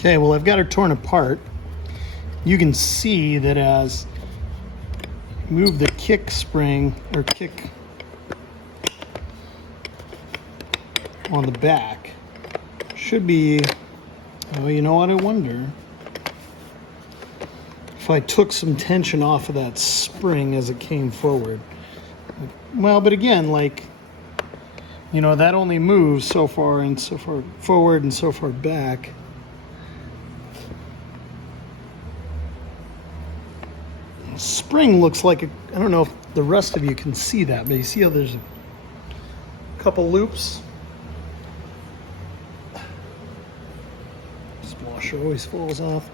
Okay, well, I've got her torn apart. You can see that as I move the kick spring or kick on the back, should be, oh, you know what, I wonder if I took some tension off of that spring as it came forward. Well, but again, like, you know, that only moves so far and so far forward and so far back. Spring looks like I don't know if the rest of you can see that, but you see how there's a couple loops. This washer always falls off.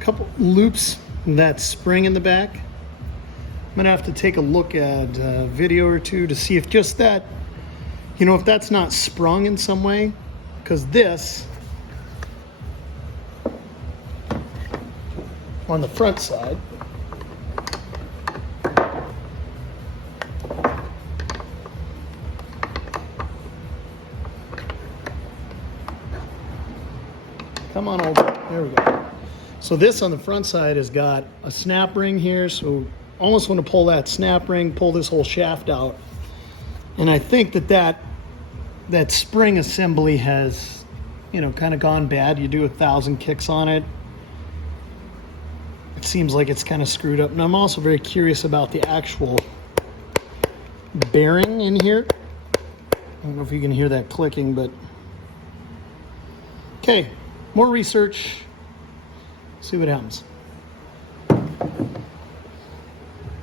Couple loops in that spring in the back. I'm gonna have to take a look at a video or two to see if just that, you know, if that's not sprung in some way, because this on the front side come on over, there we go. So this on the front side has got a snap ring here, so almost want to pull that snap ring, pull this whole shaft out, and I think that spring assembly has, you know, kind of gone bad. You do 1,000 kicks on it, it seems like it's kind of screwed up. And I'm also very curious about the actual bearing in here. I don't know if you can hear that clicking, but okay, more research, see what happens.